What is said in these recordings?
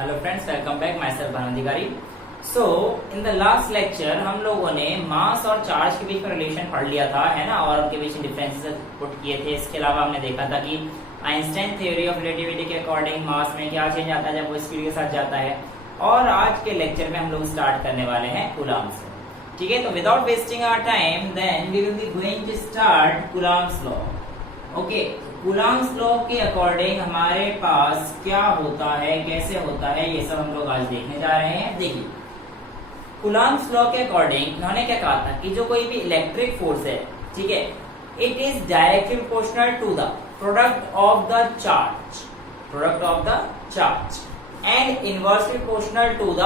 Hello friends, welcome back. Myself Bhanudhikari. So in the last lecture हम लोगों ने मास और चार्ज के बीच में रिलेशन पढ़ लिया था, है ना, और उनके बीच में डिफरेंसेस पुट किए थे। इसके अलावा हमने देखा था कि आइंस्टाइन थ्योरी ऑफ रिलेटिविटी के अकॉर्डिंग मास में क्या चेंज आता है जब वो स्पीड के साथ जाता है। और आज के लेक्चर में हम लोग स्टार्ट करने वाले हैं कूलम्ब से। ठीक है, तो without wasting our time then we will be going to start Coulomb's law. Okay, Coulomb's law के अकॉर्डिंग हमारे पास क्या होता है, कैसे होता है, ये सब हम लोग आज देखने जा रहे हैं। देखिए, कूलम्ब्स लॉ के अकॉर्डिंग उन्होंने क्या कहा था कि जो कोई भी इलेक्ट्रिक फोर्स है, ठीक है, it is directly proportional to the product of the charge and inversely proportional to the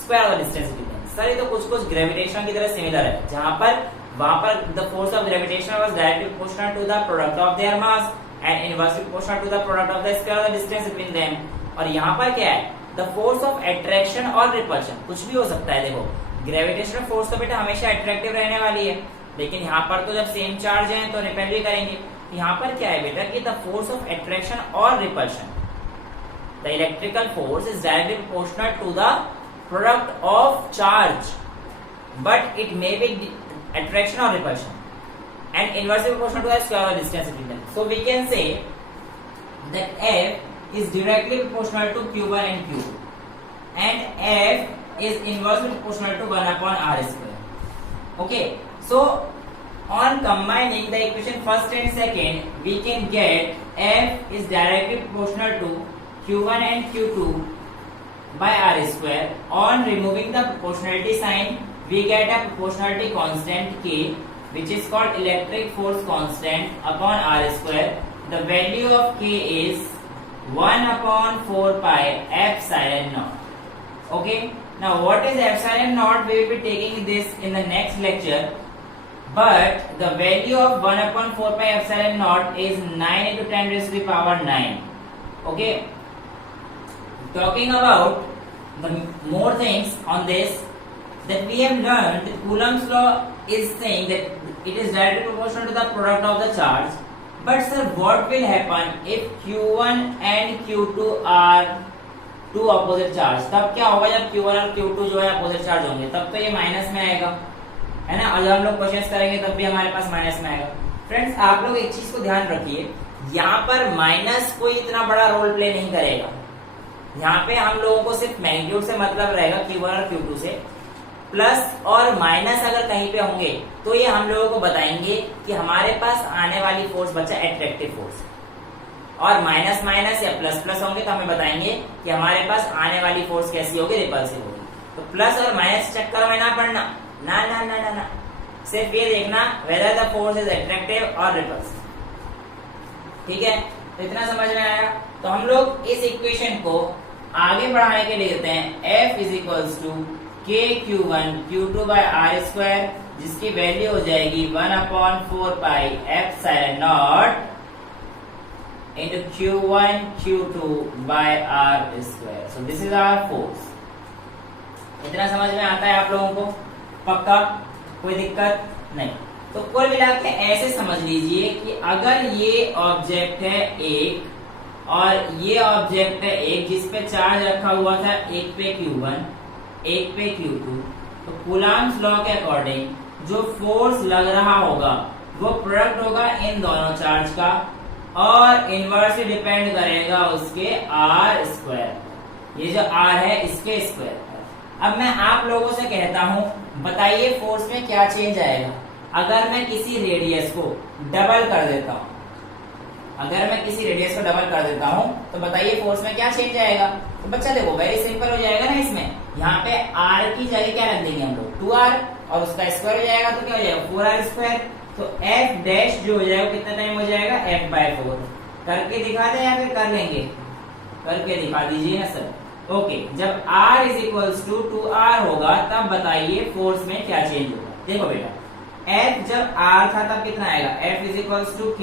square of the distance between. Sir, ये तो कुछ ग्रेविटेशन की तरह सिमिलर है, जहां पर वहां पर the force of gravitation was directly proportional to the product of their mass and inversely proportional to the product of the square of the distance between them. और यहाँ पर क्या है, द फोर्स ऑफ अट्रैक्शन और repulsion. कुछ भी हो सकता है। देखो, ग्रेविटेशनल फोर्स तो बेटा हमेशा अट्रैक्टिव रहने वाली है, लेकिन यहाँ पर तो जब सेम चार्ज है तो रिपेल भी करेंगे। यहाँ पर क्या है बेटा कि द फोर्स ऑफ अट्रैक्शन और repulsion, the electrical force is directly proportional to the product of charge, but it may be attraction or repulsion and inversely proportional to the square of the distance between them. So we can say that F is directly proportional to Q1 and Q2 and F is inversely proportional to 1 upon R square. Okay, so on combining the equation first and second, we can get F is directly proportional to Q1 and Q2 by R square. On removing the proportionality sign, we get a proportionality constant K, which is called electric force constant upon R square. The value of K is 1 upon 4 pi epsilon naught. Okay, now what is epsilon naught? We will be taking this in the next lecture, but the value of 1 upon 4 pi epsilon naught is 9 into 10 raised to the power 9. Okay, talking about the more things on this, that we have learned that Coulomb's law is saying that it is directly proportional to the product of the charge. But sir, what will happen if Q1 and Q2 are two opposite charge? तब क्या होगा जब Q1 और Q2 जो है opposite charge होंगे? तब तो ये माइनस में आएगा, है ना। और जब हम लोग क्वेश्चन करेंगे तब भी हमारे पास माइनस में आएगा। फ्रेंड्स, आप लोग एक चीज को ध्यान रखिए, यहाँ पर माइनस कोई इतना बड़ा रोल प्ले नहीं करेगा। यहाँ पे हम लोगों को सिर्फ मैग्नीट्यूड से मतलब रहेगा Q1 और Q2 से। प्लस और माइनस अगर कहीं पे होंगे तो ये हम लोगों को बताएंगे कि हमारे पास आने वाली फोर्स बचा अट्रैक्टिव फोर्स, और माइनस माइनस या प्लस प्लस होंगे तो हमें बताएंगे कि हमारे पास आने वाली फोर्स कैसी होगी, रिपल्सिव होगी। तो प्लस और माइनस चक्कर में ना पड़ना, ना ना ना ना ना, सिर्फ ये देखना whether the force is attractive और रिपल्सिव। ठीक है, तो इतना समझ में आया। तो हम लोग इस इक्वेशन को आगे बढ़ाने के लिए देते हैं F is equals to K Q1 Q2 by R square, जिसकी वैल्यू हो जाएगी 1 upon 4 pi epsilon naught into Q1 Q2 by R square. So this is our force। इतना समझ में आता है आप लोगों को? पक्का, कोई दिक्कत नहीं। तो कुल मिला के ऐसे समझ लीजिए कि अगर ये ऑब्जेक्ट है एक और ये ऑब्जेक्ट है एक, जिसपे चार्ज रखा हुआ था एक पे Q1 एक पे Q2, तो कूलम्ब्स लॉ के अकॉर्डिंग जो फोर्स लग रहा होगा वो प्रोडक्ट होगा इन दोनों चार्ज का और इनवर्सली डिपेंड करेगा उसके R स्क्वायर। ये जो R है इसके स्क्वायर पर। अब मैं आप लोगों से कहता हूं, बताइए फोर्स में क्या चेंज आएगा अगर मैं किसी रेडियस को डबल कर देता हूं। अगर मैं किसी रेडियस को डबल कर देता हूं तो बताइए फोर्स में क्या चेंज आएगा। तो बच्चा देखो, वेरी सिंपल हो जाएगा ना। इसमें यहाँ पे R की जगह क्या रख देंगे हम लोग, 2R, और उसका स्क्वायर हो जाएगा तो क्या हो जाएगा 4R स्क्वायर। तो F डैश जो हो जाएगा कितना टाइम हो जाएगा, F/4। करके दिखा दें या फिर कर लेंगे? करके दिखा दीजिए ना सर। ओके, जब R is equals to 2R होगा तब बताइए फोर्स में क्या चेंज होगा। देखो बेटा, F जब R था तब कितना आएगा, F is equals to K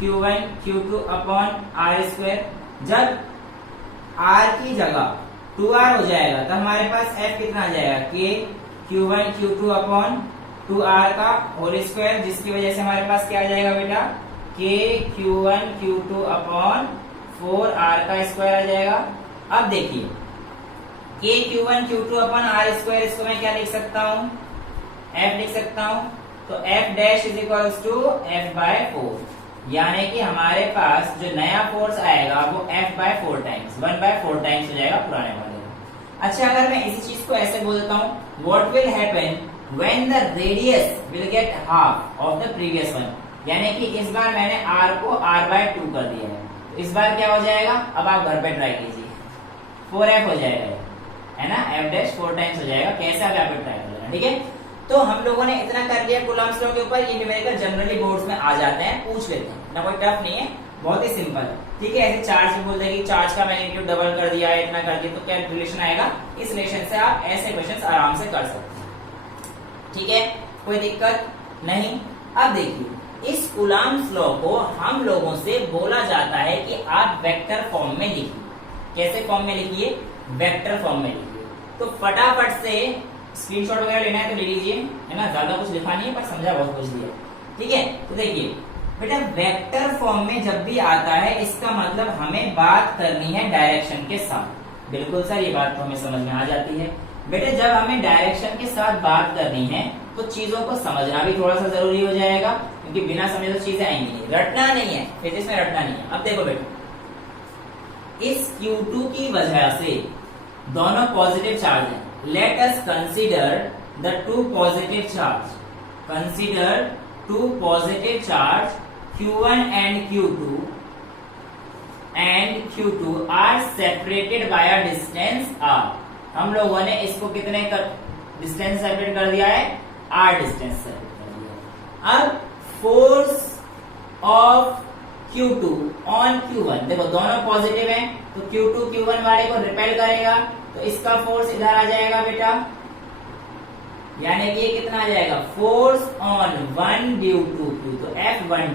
Q1 Q2 upon R square. जब R की जगह 2R हो जाएगा तो हमारे पास F कितना आ जाएगा, K Q1 Q2 upon 2R का होल स्क्वायर, जिसकी वजह से हमारे पास क्या आ जाएगा बेटा, K Q1 Q2 upon 4R का स्क्वायर आ जाएगा। अब देखिए k q1 q2 अपन r स्क्वायर, इसको मैं क्या लिख सकता हूं, f लिख सकता हूं। तो f dash is equals to f by 4, यानी कि हमारे पास जो नया फोर्स आएगा वो f by 4 times 1 by 4 times हो जाएगा पुराने वाले का। अच्छा अगर मैं इसी चीज को ऐसे बोल देता हूं, what will happen when the radius will get half of the previous one, यानी कि इस बार मैंने r को r बाय 2 कर दिया है, तो इस बार क्या हो जाएगा, अब आप घर पे ट्राई कीजिए, 4f हो जाएगा, है ना, f डैश 4 टाइम्स हो जाएगा। कैसे आप यहाँ पे ट्राई कर लेना, ठीक है। तो हम लोगों ने इतना कर लिया कूलम्ब्स लॉ के ऊपर। ये न्यूमेरिकल जनरली बोर्ड्स में आ जाते हैं, पूछ लेते हैं ना, कोई टफ नहीं है, बहुत ही सिंपल है, ठीक है। ऐसे चार्ज भी बोल देगी, चार्ज का मैग्नीट्यूड डबल कर दिया है, इतना कर दिया, तो क्या रिलेशन आएगा, इस रिलेशन से आप ऐसे क्वेश्चंस आराम से कर सकते हैं, ठीक है, कोई दिक्कत नहीं। अब देखिए इस कूलम्ब्स लॉ को हम लोगों से बोला जाता है कि आप वेक्टर फॉर्म में लिखिए। कैसे फॉर्म में लिखिए, वेक्टर फॉर्म में लिखिए। तो फटाफट से स्क्रीनशॉट वगैरह लेना है तो ले लीजिए, है ना, ज्यादा कुछ लिखा नहीं है पर समझा बहुत कुछ दिया, ठीक है। तो देखिए बेटा वेक्टर फॉर्म में जब भी आता है इसका मतलब हमें बात करनी है डायरेक्शन के साथ। बिल्कुल सर, ये बात तो हमें समझ में आ जाती है। बेटे जब हमें डायरेक्शन के साथ बात करनी है तो चीजों को समझना भी थोड़ा सा जरूरी हो जाएगा, क्योंकि बिना समझे तो चीजें आएंगी नहीं, रटना नहीं है, फिजिक्स में रटना नहीं है। अब देखो बेटा, इस Q2 की वजह से दोनों पॉजिटिव चार्ज हैं। Let us consider the two positive charge. Consider two positive charge Q1 and Q2 are separated by a distance r. हम लोगों ने इसको कितने डिस्टेंस सेपरेट कर दिया है, r डिस्टेंस सेपरेट कर दिया है। अब force of Q2 on Q1, देखो दोनों पॉजिटिव हैं तो Q2 Q1 वाले को रिपेल करेगा, तो इसका फोर्स इधर आ जाएगा बेटा, यानी कि ये कितना आ जाएगा, force on 1 due to Q, तो F12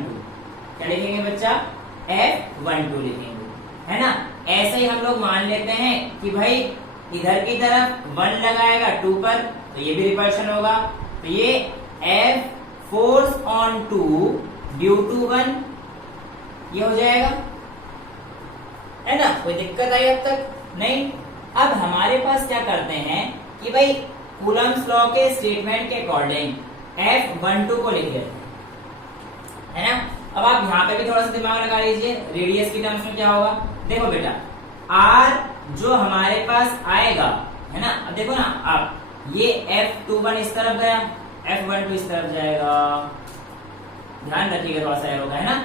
क्या लिखेंगे बच्चा, F12 लिखेंगे, है ना। ऐसे ही हम लोग मान लेते हैं कि भाई इधर की तरफ 1 लगाएगा 2 पर, तो ये भी रिपल्शन होगा, तो ये F force on 2 due to 1 ये हो जाएगा, है ना। कोई दिक्कत आई अब तक नहीं। अब हमारे पास क्या करते हैं कि भाई कूलम्ब्स लॉ के स्टेटमेंट के अकॉर्डिंग F12 को लिख देते हैं, है ना। अब आप यहाँ पे भी थोड़ा सा दिमाग लगा लीजिए, रेडियस की टर्म्स में क्या होगा, देखो बेटा R जो हमारे पास आएगा, है ना। अब देखो ना आप, ये F21 इस तरफ गया, F12 इस तरफ जाएगा, ध्यान रखिएगा थोड़ा सा होगा, है ना।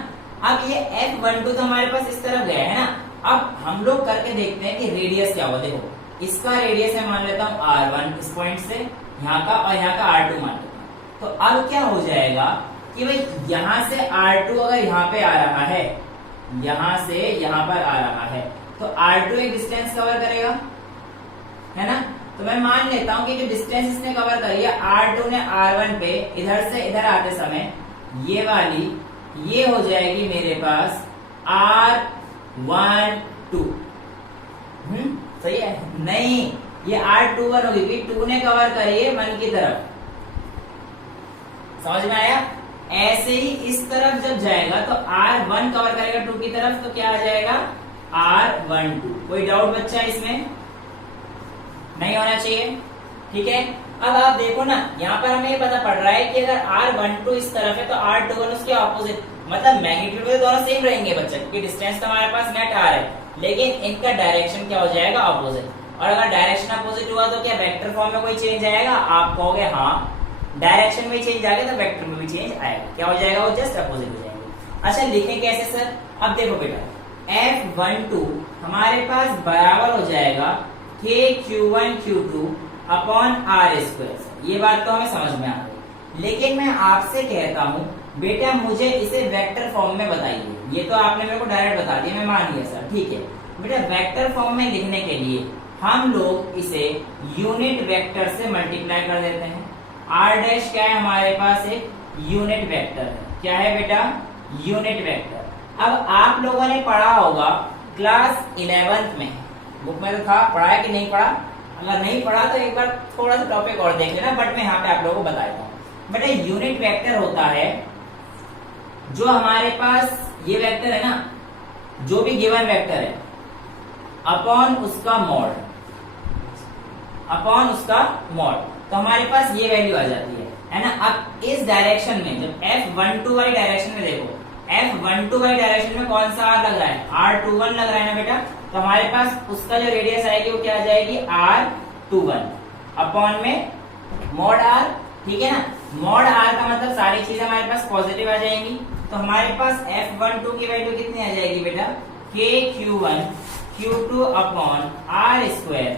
अब ये F12 तो हमारे पास इस तरफ गया, है ना। अब हम लोग करके देखते हैं कि रेडियस क्या हुआ। देखो इसका रेडियस है मान लेता हूं R1 इस पॉइंट से यहाँ का, और यहाँ का R2 मान लेता हूं। तो अब क्या हो जाएगा कि भाई यहाँ से R2 अगर यहाँ पे आ रहा है, यहाँ से यहाँ पर आ रहा है, तो R2 एक डिस्टेंस कवर करेगा, है ना। तो मैं मान लेता हूं कि जो डिस्टेंस इसने कवर करी है R2 ने R1 पे, इधर से इधर आते समय ये वाली ये हो जाएगी मेरे पास R12, सही है, नहीं ये R21 होगी, क्योंकि 2 ने कवर करी है 1 की तरफ, समझ में आया। ऐसे ही इस तरफ जब जाएगा तो R1 कवर करेगा 2 की तरफ, तो क्या आ जाएगा R12। कोई डाउट बच्चा इसमें नहीं होना चाहिए, ठीक है। अब आप देखो ना, यहाँ पर हमें ये पता पड़ रहा है कि अगर R12 इस तरफ है तो R21 उसके ऑपोजिट, मतलब मैग्नीट्यूड में दोनों सेम रहेंगे बच्चा, क्योंकि डिस्टेंस तो हमारे पास नेट R है, लेकिन इनका डायरेक्शन क्या हो जाएगा, ऑपोजिट। और अगर डायरेक्शन अपोजिट हुआ तो क्या वेक्टर फॉर्म में कोई चेंज आएगा, आप कहोगे हाँ, डायरेक्शन में चेंज आ गया तो वेक्टर में भी चेंज आएगा, क्या हो जाएगा, वो जस्ट अपोजिट हो जाएंगे। अच्छा लिखें कैसे सर, अब देखो बेटा F12 हमारे पास बराबर हो जाएगा KQ1 Q2 upon R square. ये बात तो हमें समझ में आ गई, लेकिन मैं आपसे कहता हूं बेटा मुझे इसे वेक्टर फॉर्म में बताइए। ये तो आपने मेरे को डायरेक्ट बता दिया, मैं मान लिया सर, ठीक है। बेटा वेक्टर फॉर्म में लिखने के लिए हम लोग इसे यूनिट वेक्टर से मल्टीप्लाई कर देते हैं। R डैश क्या है हमारे पास, एक यूनिट वेक्टर है, क्या है बेटा, यूनिट वेक्टर। अब आप लोगों ने पढ़ा होगा क्लास 11th में, बुक में तो था, पढ़ा है कि नहीं पढ़ा, अगर नहीं पढ़ा तो एक बार थोड़ा सा टॉपिक और देख लेना, बट मैं यहाँ पे आप लोगों को बता देता हूँ। बेटा यूनिट वेक्टर होता है जो हमारे पास ये वेक्टर है ना, जो भी गिवन वेक्टर है, अपॉन उसका मॉड, अपॉन उसका मॉड, तो हमारे पास ये वैल्यू आ जाती है ना। अब इस डायरेक्शन में जब F12 वाली डायरेक्शन में देखो, F12 वाली डायरेक्शन में कौन सा R लग रहा है, R21 लग रहा है ना बेटा, तो हमारे पास उसका जो रेडियस आएगी वो क्या आ जाएगी, R21 अपॉन में मॉड R, ठीक है ना। मॉड R का मतलब सारी चीजें हमारे पास पॉजिटिव आ जाएंगी, तो हमारे पास F12 की वैल्यू कितनी आ जाएगी बेटा, KQ1 Q2 upon R square,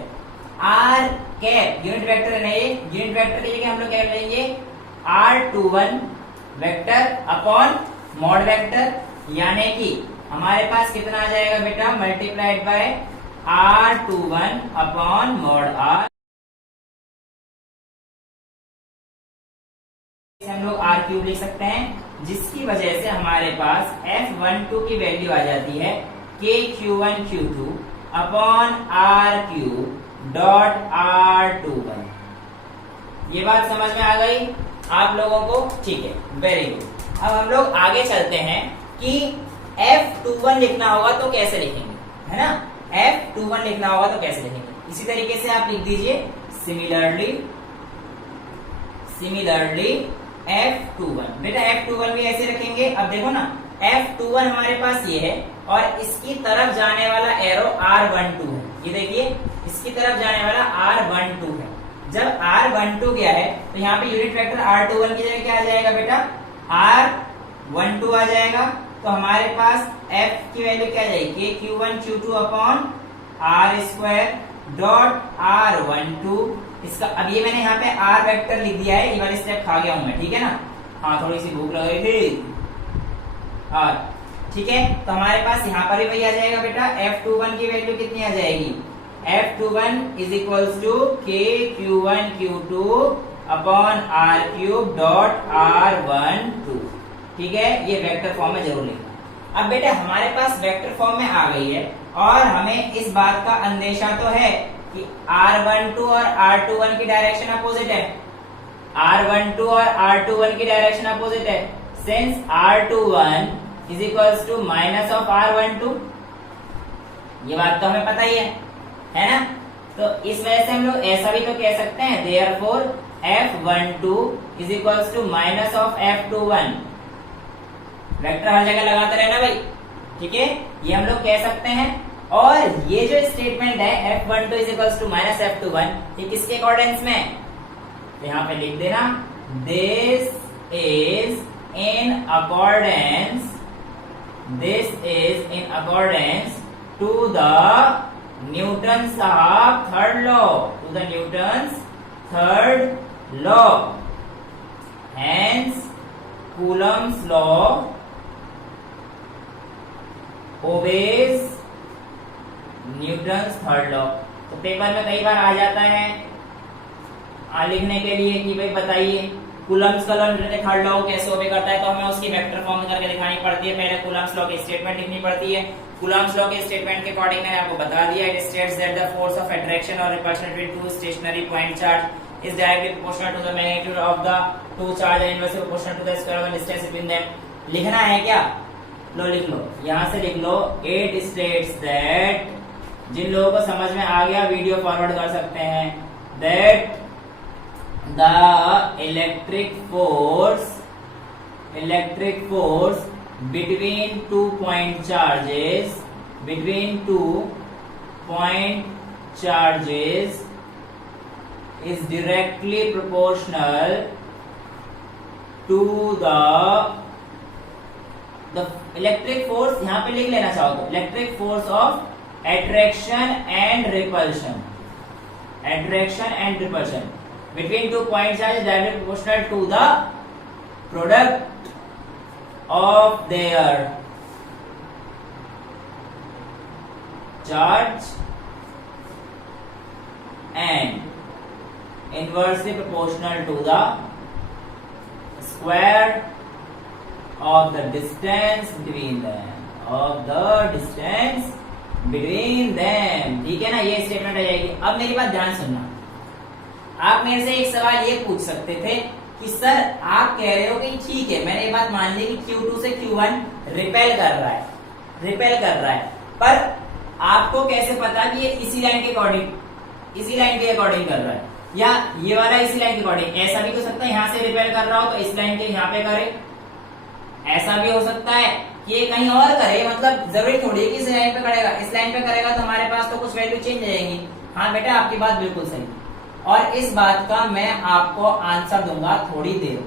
R cap unit vector है ना, ये यूनिट वेक्टर की जगह हम लोग क्या लेंगे, R21 vector upon mod vector, यानी कि हमारे पास कितना आ जाएगा बेटा, multiplied by R21 upon mod R, हम लोग R क्यूब लिख सकते हैं, जिसकी वजह से हमारे पास F12 की वैल्यू आ जाती है KQ1 Q2 upon R cube dot R21। ये बात समझ में आ गई आप लोगों को, ठीक है, वेरी गुड। अब हम लोग आगे चलते हैं कि F21 लिखना होगा तो कैसे लिखेंगे, है ना। F21 लिखना होगा तो कैसे लिखेंगे, इसी तरीके से आप लिख दीजिए सिमिलरली, सिमिलरली F21। बेटा F21 भी ऐसे रखेंगे, अब देखो ना F21 हमारे पास ये है और इसकी तरफ जाने वाला एरो R12 है, ये देखिए इसकी तरफ जाने वाला R12 है। जब R12 गया है तो यहाँ पे यूनिट वेक्टर R21 की जगह क्या आ जाएगा बेटा, R12 आ जाएगा, तो हमारे पास F की वैल्यू क्या आ जाएगी, KQ1 Q2 upon R square dot R12। इसका अब ये मैंने यहाँ पे R वेक्टर लिख दिया है, ये वाली स्टेप खा गया हूं मैं, ठीक है ना, हाँ थोड़ी सी भूख लग रही थी, और ठीक है, तो हमारे पास यहाँ पर भी वही आ जाएगा बेटा, F21 की वैल्यू कितनी आ जाएगी, F21 is equals to KQ1 Q2 upon R cube dot R12, ठीक है, ये वेक्टर फॉर्म में जरूर लिखना। अब बेटा हमारे पास वेक्टर फॉर्म में आ गई है और हमें इस बात का अंदेशा तो है कि R12 और R21 की डायरेक्शन अपोजिट है, R12 और R21 की डायरेक्शन अपोजिट है, since R21 is equals to minus of R12, ये बात तो हमें पता ही है ना। तो इस वजह से हम लोग ऐसा भी तो कह सकते हैं, therefore F12 is equals to minus of F21, vector हर जगह लगाते रहना भाई, ठीक है, ये हम लोग कह सकते हैं। और ये जो स्टेटमेंट है F12 is equals to minus F21, ये किसके अकॉर्डेंस में, तो यहाँ पे लिख देना, this is in accordance, this is in accordance to the Newton साहब third law, to the Newton's third law, hence Coulomb's law obeys Newton's third law. तो पेपर में कई बार आ जाता है लिखने के लिए कि भाई बताइए कूलम्स का लॉ न्यूटन के थर्ड लॉ कैसे ओबे करता है, तो हमें उसकी वेक्टर फॉर्म में करके दिखानी पड़ती है, पहले कूलम्स लॉ की स्टेटमेंट लिखनी पड़ती है। कूलम्स लॉ के स्टेटमेंट के अकॉर्डिंग मैंने आपको बता दिया, it states that the force of attraction और repulsion between two stationary point charge is directly proportional to the magnitude of the two charge and inversely proportional to the square of the distance between them. लिखना है क्या, लो लिख लो, यहां से लिख लो, इट स्टेट्स दैट, जिन लोगों को समझ में आ गया वीडियो फॉरवर्ड कर सकते हैं, that the electric force between 2 point charges, between 2 point charges is directly proportional to the electric force, यहाँ पे लिख लेना चाहो तो electric force of attraction and repulsion, attraction and repulsion between 2 point charges is directly proportional to the product of their charge and inversely proportional to the square of the distance between them, of the distance between them, ठीक है ना, ये statement आ जाएगी। अब मेरी बात ध्यान सुनना, आप मेरे से एक सवाल ये पूछ सकते थे कि सर आप कह रहे हो कि ठीक है, मैंने ये बात मान ली कि Q2 से Q1 रिपेल कर रहा है, पर आप आपको कैसे पता कि ये इसी लाइन के अकॉर्डिंग कर रहा है, या ये वाला इसी लाइन के अकॉर्डिंग? ऐसा भी हो सकता है यहां से रिपेल कर रहा हो तो इस लाइन के यहाँ पे करे, ऐसा भी हो सकता है कि ये कहीं और करे, मतलब जरूरी थोड़ी है कि इस लाइन पे करेगा, इस लाइन पे करेगा तो हमारे पास तो कुछ वैल्यू चेंज हो जाएंगी। हाँ बेटा आपकी बात बिल्कुल सही, और इस बात का मैं आपको आंसर दूंगा थोड़ी देर,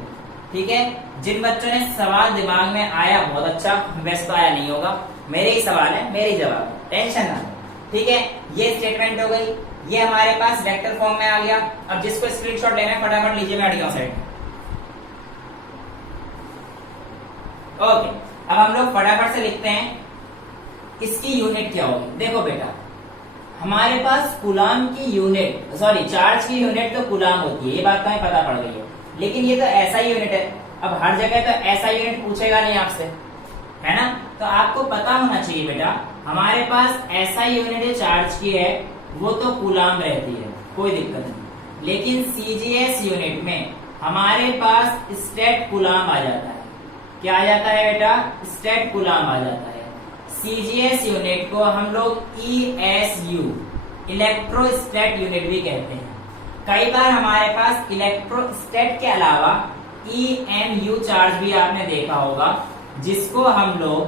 ठीक है? जिन बच्चों ने सवाल दिमाग में आया बहुत अच्छा, वैसे तो आया नहीं होगा, मेरे ही सवाल है मेरे ही जवाब है, टेंशन ना लो, ठीक है? ये स्टेटमेंट हो गई, ये हमारे पास वेक्टर फॉर्म में आ गया। अब जिसको स्क्रीनशॉट लेना है फटाफट लीजिए, मैं हट गया साइड। ओके, अब हम लोग फटाफट से लिखते हैं इसकी यूनिट क्या होगी। देखो बेटा, हमारे पास कूलाम की यूनिट, सॉरी चार्ज की यूनिट तो कूलाम होती है, ये बात तो हमें पता पड़ गई है, लेकिन ये तो ऐसा ही यूनिट है। अब हर जगह तो ऐसा यूनिट पूछेगा नहीं आपसे, है ना? तो आपको पता होना चाहिए बेटा, हमारे पास ऐसा यूनिट है चार्ज की है, वो तो कूलाम रहती है, कोई दिक्कत नहीं। लेकिन सीजीएस यूनिट में हमारे पास स्टेट कूलाम आ जाता है। क्या आ जाता है बेटा? स्टेट कूलाम आ जाता है। सीजीएस यूनिट को हम लोग ESU, इलेक्ट्रोस्टेट यूनिट भी कहते हैं। कई बार हमारे पास इलेक्ट्रोस्टेट के अलावा EMU चार्ज भी आपने देखा होगा, जिसको हम लोग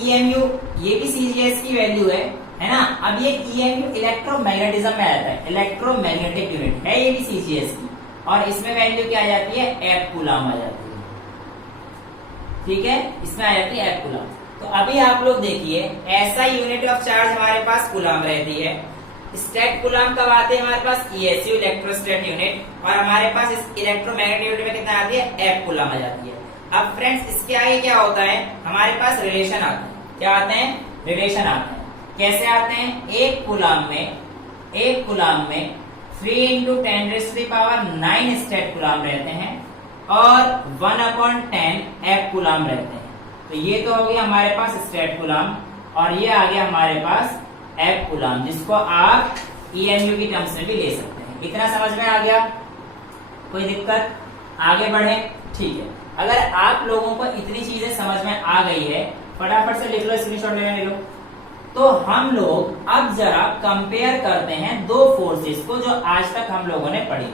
EMU, ये भी सीजीएस की वैल्यू है ना? अब ये EMU इलेक्ट्रोमैग्नेटिज्म में आता है, इलेक्ट्रोमैग्नेटिक यूनिट है ये भी सीजीएस की, और इसमें वैल्यू क्या आ जाती है? F कूलाम आ जाती है, ठीक है? इसमें आ जाती है F कूलाम। तो अभी आप लोग देखिए, ऐसा यूनिट ऑफ चार्ज हमारे पास कूलाम रहती है। स्टेट कूलाम कब आते हैं हमारे पास? ESU, इलेक्ट्रोस्टेट यूनिट, और हमारे पास इस इलेक्ट्रोमैग्नेटिक यूनिट में कितना आती है? F कूलाम आ जाती है। अब फ्रेंड्स इसके आगे क्या होता है? हमारे पास रिलेशन आते हैं। क्या आते हैं? रिलेशन आते हैं। कैसे आते हैं? एक कूलाम में 3 × 10⁻⁹ स्टेट कूलाम रहते हैं और 1/10 F कूलाम रहते हैं। तो ये तो हो गया हमारे पास स्टेट कूलाम, और ये आ गया हमारे पास F कूलाम, जिसको आप EMU की टर्म्स में भी ले सकते हैं। इतना समझ में आ गया? कोई दिक्कत? आगे बढ़े, ठीक है? अगर आप लोगों को इतनी चीजें समझ में आ गई है, फटाफट से लिख लो, स्क्रीनशॉट ले लो। तो हम लोग अब जरा कंपेयर करते हैं दो फोर्सेस को जो आज तक हम लोगों ने पढ़ी।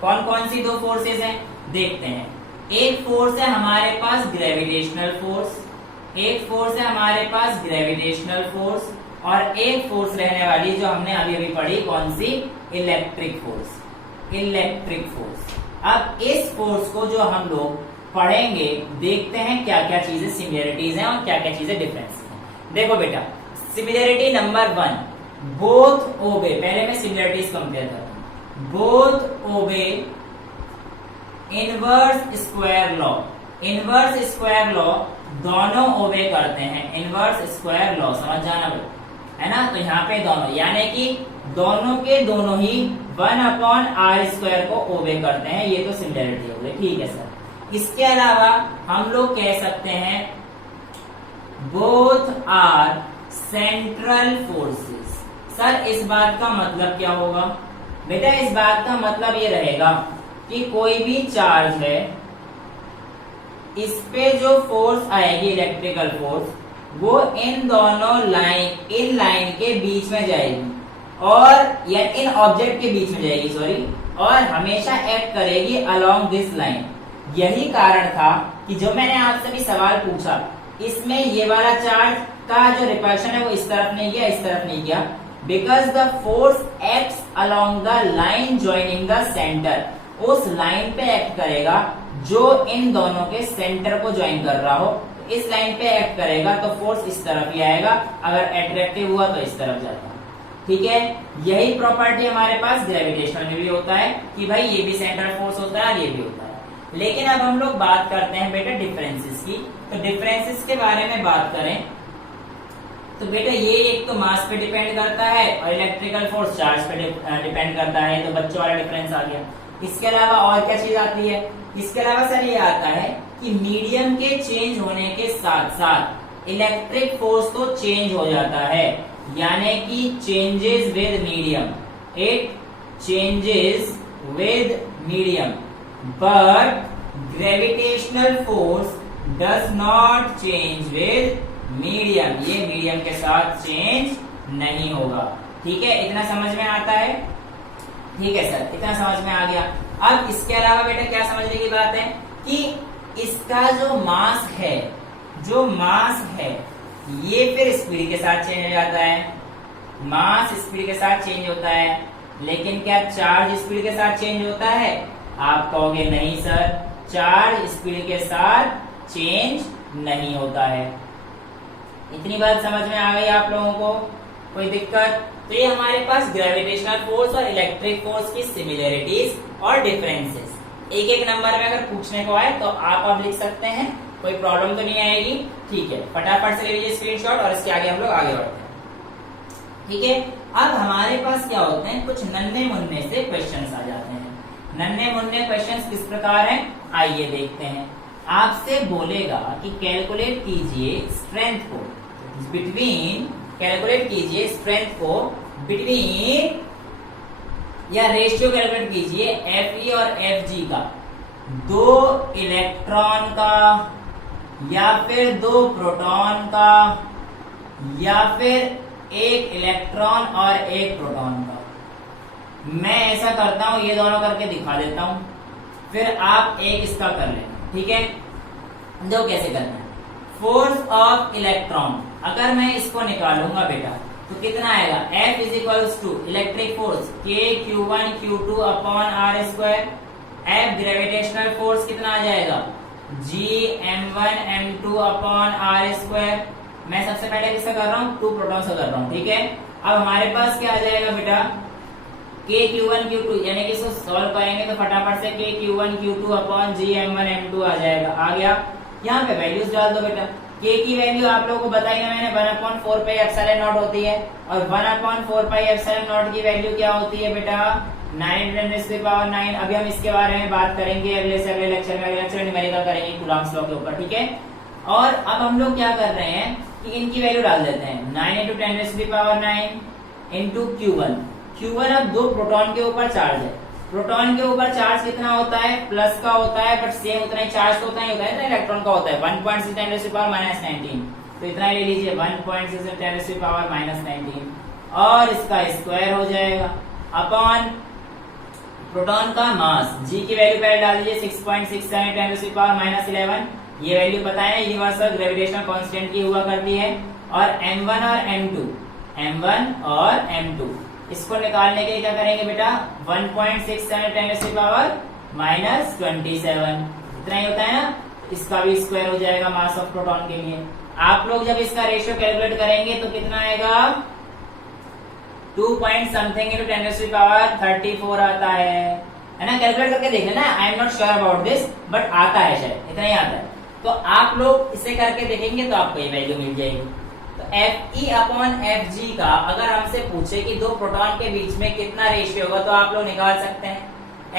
कौन कौन सी दो फोर्सेस हैं देखते हैं। एक फोर्स है हमारे पास ग्रेविटेशनल फोर्स, एक फोर्स है हमारे पास ग्रेविटेशनल फोर्स, और एक फोर्स रहने वाली जो हमने अभी अभी पढ़ी, कौन सी? Electric force. Electric force. अब इस फोर्स को जो हम लोग पढ़ेंगे, देखते हैं क्या क्या चीजें सिमिलरिटीज हैं और क्या क्या चीजें डिफरेंस हैं। देखो बेटा, सिमिलरिटी नंबर 1, बोथ ओबे। पहले मैं सिमिलरिटीज कंपेयर करता हूं। Both obey inverse square law. Inverse square law दोनों ओबे करते हैं। इनवर्स स्क्वायर लॉ समझ जाना बेटा, है ना? तो यहाँ पे दोनों, यानी कि दोनों के दोनों ही 1/r² को ओबे करते हैं। ये तो सिमिलरिटी हो गई, ठीक है सर। इसके अलावा हम लोग कह सकते हैं both are central forces. Sir इस बात का मतलब क्या होगा बेटा? इस बात का मतलब ये रहेगा कि कोई भी चार्ज है, इस पे जो फोर्स आएगी इलेक्ट्रिकल फोर्स, वो इन दोनों इन लाइन के बीच में जाएगी, और या इन ऑब्जेक्ट के बीच में जाएगी, सॉरी, और हमेशा एक्ट करेगी अलोंग दिस लाइन। यही कारण था कि जो मैंने आपसे भी सवाल पूछा, इसमें ये वाला चार्ज का जो रिपल्शन है वो इस तरफ नहीं गया, इस तरफ नहीं गया, because the force acts along the line joining the centre. उस लाइन पे एक्ट करेगा जो इन दोनों के सेंटर को ज्वाइन कर रहा हो। इस लाइन पे एक्ट करेगा तो फोर्स इस तरफ ही आएगा, अगर अट्रैक्टिव हुआ तो इस तरफ जाता है, ठीक है? यही प्रॉपर्टी हमारे पास ग्रेविटेशन में भी होता है कि भाई ये भी सेंटर फोर्स होता है और ये भी होता है। लेकिन अब हम लोग बात करते हैं बेटा डिफरेंसेस की। तो डिफरेंसेस के बारे में बात करें तो बेटा ये एक तो मास पे डिपेंड करता है और इलेक्ट्रिकल फोर्स चार्ज पे डिपेंड करता है, तो बच्चों वाला डिफरेंस आ गया। इसके अलावा और क्या चीज आती है? इसके अलावा सर ये आता है कि मीडियम के चेंज होने के साथ साथ इलेक्ट्रिक फोर्स तो चेंज हो जाता है, यानी कि changes with medium. It changes with medium, but gravitational force does not change with medium, ये मीडियम के साथ चेंज नहीं होगा। ठीक है, इतना समझ में आता है? ठीक है सर, इतना समझ में आ गया। अब इसके अलावा बेटा क्या समझने की बात है कि इसका जो मास है, ये फिर स्पीड के साथ चेंज हो जाता है। मास स्पीड के साथ चेंज होता है, लेकिन क्या चार्ज स्पीड के साथ चेंज होता है? आप कहोगे नहीं सर, चार्ज स्पीड के साथ चेंज नहीं होता है। इतनी बात समझ में आ गई आप लोगों को? कोई दिक्कत? तो ये हमारे पास ग्रेविटेशनल फोर्स और इलेक्ट्रिक फोर्स की सिमिलरिटीज और डिफरेंसेस एक एक नंबर में अगर पूछने को आए तो आप अब लिख सकते हैं, कोई प्रॉब्लम तो नहीं आएगी। ठीक है, फटाफट से ले लीजिए स्क्रीनशॉट और इसके आगे हम लोग आगे बढ़ते हैं। ठीक है, अब हमारे पास क्या होते हैं, कुछ नन्हे मुन्ने से क्वेश्चंस आ जाते हैं। नन्हे मुन्ने क्वेश्चंस किस प्रकार हैं, आइए देखते हैं। आपसे बोलेगा कि कैलकुलेट कीजिए स्ट्रेंथ को बिटवीन, कैलकुलेट कीजिए स्ट्रेंथ को बिटवीन, या रेशियो कैलकुलेट कीजिए Fe और Fg का, दो इलेक्ट्रॉन का या फिर दो प्रोटॉन का या फिर एक इलेक्ट्रॉन और एक प्रोटॉन का। मैं ऐसा करता हूं, ये दोनों करके दिखा देता हूं, फिर आप एक इसका कर लेना। ठीक है, दो कैसे करना है। फोर्स ऑफ इलेक्ट्रॉन, अगर मैं इसको निकालूंगा बेटा तो कितना आएगा, F is equals to electric force KQ1 Q2 upon R square. F gravitational force कितना आ जाएगा, G M1 M2 upon R square. मैं सबसे पहले किससे कर रहा हूँ, 2 प्रोटॉन से कर रहा हूँ। ठीक है, अब हमारे पास क्या आ जाएगा बेटा, KQ1 Q2, यानी कि इसको सॉल्व करेंगे तो फटाफट से KQ1 Q2 upon G M1 M2 आ जाएगा। आ गया, यहाँ पे वैल्यूज डाल दो बेटा। K की वैल्यू आप लोगों को बताई ना मैंने, 1/4 पाई एप्सिलॉन नॉट होती है, और 1/4 पाई एप्सिलॉन नॉट की वैल्यू क्या होती है बेटा, 9×10⁹9। अभी हम इसके बारे में बात करेंगे अगले से अगले लेक्चर में, अगले लेक्चर में न्यूमेरिकल करेंगे कूलम्ब्स लॉ के ऊपर। ठीक है, और अब हम लोग क्या कर रहे हैं कि इनकी वैल्यू डाल देते हैं, 9×10⁹9 इंटू Q1। Q1 अब दो प्रोटॉन के ऊपर चार्ज है, प्रोटॉन के ऊपर चार्ज कितना होता है, प्लस का होता है, बट सेम उतना ही चार्ज तो उतना ही होता है ना इलेक्ट्रॉन का होता है, 1.6×10⁻⁻19। तो इतना ही ले लीजिए, 1.6×10⁻⁻19, और इसका स्क्वायर हो जाएगा अपॉन प्रोटॉन का मास। G की वैल्यू पहले डाल दीजिए, 6.67×10⁻11। ये वैल्यू पता है, यूनिवर्सल ग्रेविटेशनल कांस्टेंट की हुआ करती है। और M1 और M2 इसको निकालने के लिए क्या करेंगे बेटा, 1.67×10⁻27, इतना ही होता है ना। इसका भी स्क्वायर हो जाएगा मास ऑफ प्रोटॉन के लिए। आप लोग जब इसका रेशियो कैलकुलेट करेंगे तो कितना आएगा, 2 पॉइंट समथिंग into 10⁻34 आता है ना। कैलकुलेट करके देख लेना, I am not sure about this, but आता है शायद, इतना ही आता है। तो आप लोग इसे करके देखेंगे तो आपको ये वैल्यू मिल जाएगी। तो Fe अपॉन Fg का अगर हमसे पूछे कि दो प्रोटॉन के बीच में कितना रेशियो होगा तो आप लोग निकाल सकते हैं।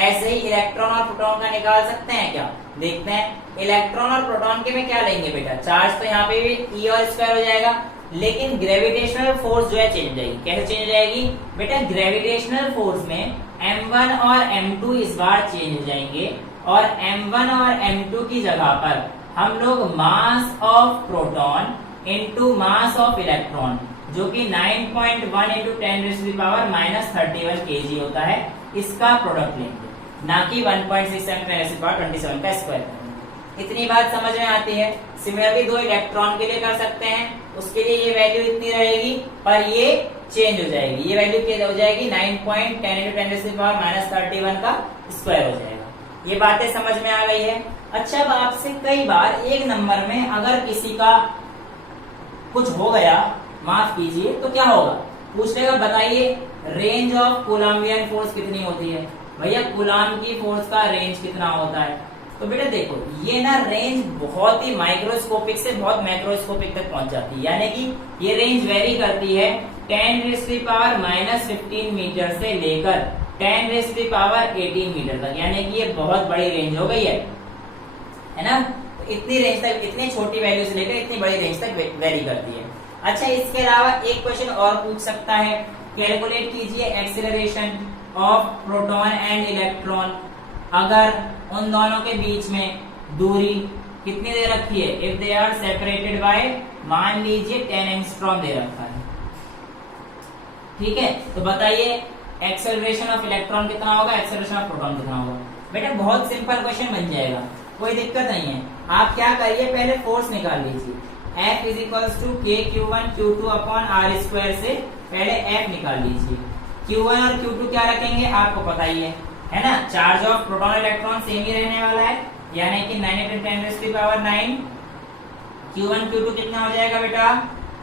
ऐसे ही इलेक्ट्रॉन और प्रोटॉन का निकाल सकते हैं क्या, देखते हैं। इलेक्ट्रॉन और प्रोटॉन के में क्या लेंगे बेटा, चार्ज तो यहाँ पे भी E और स्क्वायर हो जाएगा, लेकिन ग्रेविटेशनल फोर्स जो है चेंज हो जाएगी। कैसे चेंज हो जाएगी बेटा, ग्रेविटेशनल फोर्स में M1 और M2 इस बार चेंज हो जाएंगे, और M1 और M2 की जगह पर हम लोग mass of proton into mass of electron, जो कि 9.1 इंटू 10⁻⁻31 kg होता है, इसका प्रोडक्ट लेंगे, ना कि 1.6×10⁻27 का स्क्वायर करेंगे। इतनी बात समझ में आती है। सिमिलरली दो इलेक्ट्रॉन के लिए कर सकते हैं, उसके लिए ये वैल्यू इतनी रहेगी, पर ये चेंज हो जाएगी। ये वैल्यू क्या हो जाएगी, 9.10 इंटू 10⁻⁻31 का स्क्वायर हो जाएगा। ये बातें समझ में आ गई है। अच्छा, अब आपसे कई बार एक नंबर में अगर किसी का कुछ हो गया, माफ कीजिए, तो क्या होगा, पूछेगा बताइए रेंज ऑफ कूलम्बियन फोर्स कितनी होती है। भैया कूलम्ब की फोर्स का रेंज कितना होता है, तो बेटा देखो ये ना रेंज बहुत ही माइक्रोस्कोपिक से बहुत मैक्रोस्कोपिक तक पहुंच जाती है, यानी कि ये रेंज वेरी करती है 10⁻⁻15 मीटर से लेकर 10⁻18 मीटर तक, यानी कि ये बहुत बड़ी रेंज हो गई है ना। इतनी रेंज तक, इतनी छोटी वैल्यू से लेकर इतनी बड़ी रेंज तक वेरी करती है। अच्छा, इसके अलावा एक क्वेश्चन और पूछ सकता है, कैलकुलेट कीजिए acceleration of proton and electron अगर उन दोनों के बीच में दूरी कितनी दे रखी है, if they are separated by, मान लीजिए 10 एंगस्ट्रॉम दे रखा है, ठीक है। तो बताइए एक्सेलरेशन ऑफ इलेक्ट्रॉन कितना होगा, एक्सेलरेशन ऑफ प्रोटॉन कितना होगा। बेटा बहुत सिंपल क्वेश्चन बन जाएगा, कोई दिक्कत नहीं है। आप क्या करिए, पहले फोर्स निकाल लीजिए, F इज इक्वल्स टू के Q1 Q2 upon are square से पहले F निकाल लीजिए। Q1 और Q2 क्या रखेंगे आपको पता ही है ना, charge of proton electron same ही रहने वाला है, यानी कि 9 × 10⁻⁹ Q1 Q2 कितना हो जाएगा बेटा,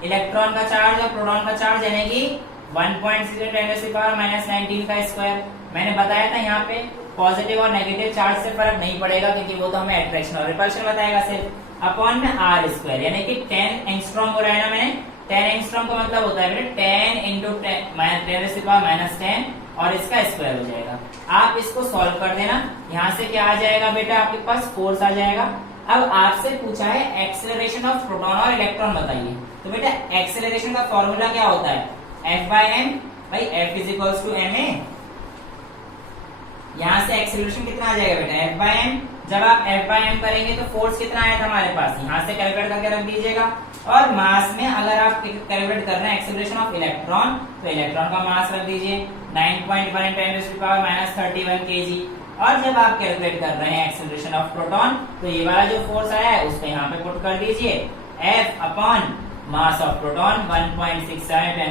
इलेक्ट्रॉन का चार्ज और प्रोटॉन का चार्ज यानी कि 1.6 × 10⁻⁹ का स्क्वायर। मैंने बताया था यहाँ पे पॉजिटिव और नेगेटिव चार्ज से फर्क नहीं पड़ेगा, क्योंकि वो तो हमें अट्रैक्शन और रिपल्शन बताएगा सिर्फ, अपॉन में आर स्क्वायर, यानी कि 10 एंगस्ट्रॉम हो रहा है ना, मैंने 10 एंगस्ट्रॉम का मतलब होता है बेटा 10 × 10⁻⁻10 और इसका स्क्वायर हो जाएगा। आप इसको सॉल्व कर देना, यहाँ से क्या आ जाएगा बेटा, आपके पास फोर्स आ जाएगा। अब आपसे पूछा है एक्सेलरेशन ऑफ प्रोटॉन और इलेक्ट्रॉन बताइए, तो बेटा एक्सेलरेशन का फॉर्मूला क्या होता है, F/m, भाई F is equals to ma। यहाँ से एक्सेलरेशन कितना आ जाएगा बेटा, F/m। जब आप F/m करेंगे तो फोर्स कितना आया था हमारे पास, यहाँ से कैलकुलेट करके रख दीजिएगा। और मास में अगर आप कैलकुलेट कर रहे हैं एक्सेलरेशन ऑफ इलेक्ट्रॉन, तो इलेक्ट्रॉन का मास रख दीजिए 9.1 × 10⁻³ kg। और जब आप कैलकुलेट कर रहे हैं एक्सेलरेशन ऑफ प्रोटॉन, तो ये वाला जो फोर्स आया है उसको यहाँ पे पुट कर दीजिए, F upon mass of proton 1.67 ×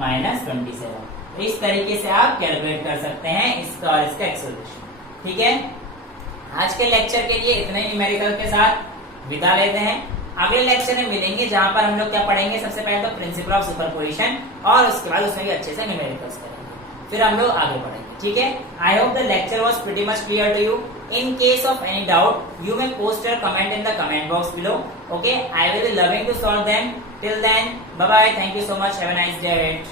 10⁻27। तो इस तरीके से आप कैलकुलेट कर सकते हैं इसका और इसका एक्सेलरेशन, ठीक है। आज के लेक्चर के लिए इतने न्यूमेरिकल के साथ विदा लेते हैं। अगले लेक्चर में मिलेंगे जहां पर हम लोग क्या पढ़ेंगे, सबसे पहले तो प्रिंसिपल ऑफ सुपरपोजिशन, और उसके बाद उसमें भी अच्छे से न्यूमेरिकल्स करेंगे, फिर हम लोग आगे बढ़ेंगे, ठीक है। I hope the lecture was pretty much clear to you. In case of any doubt, you may post your comment in the comment box below. Okay, I will be loving to solve them. Till then, bye bye. Thank you so much. Have a nice day ahead.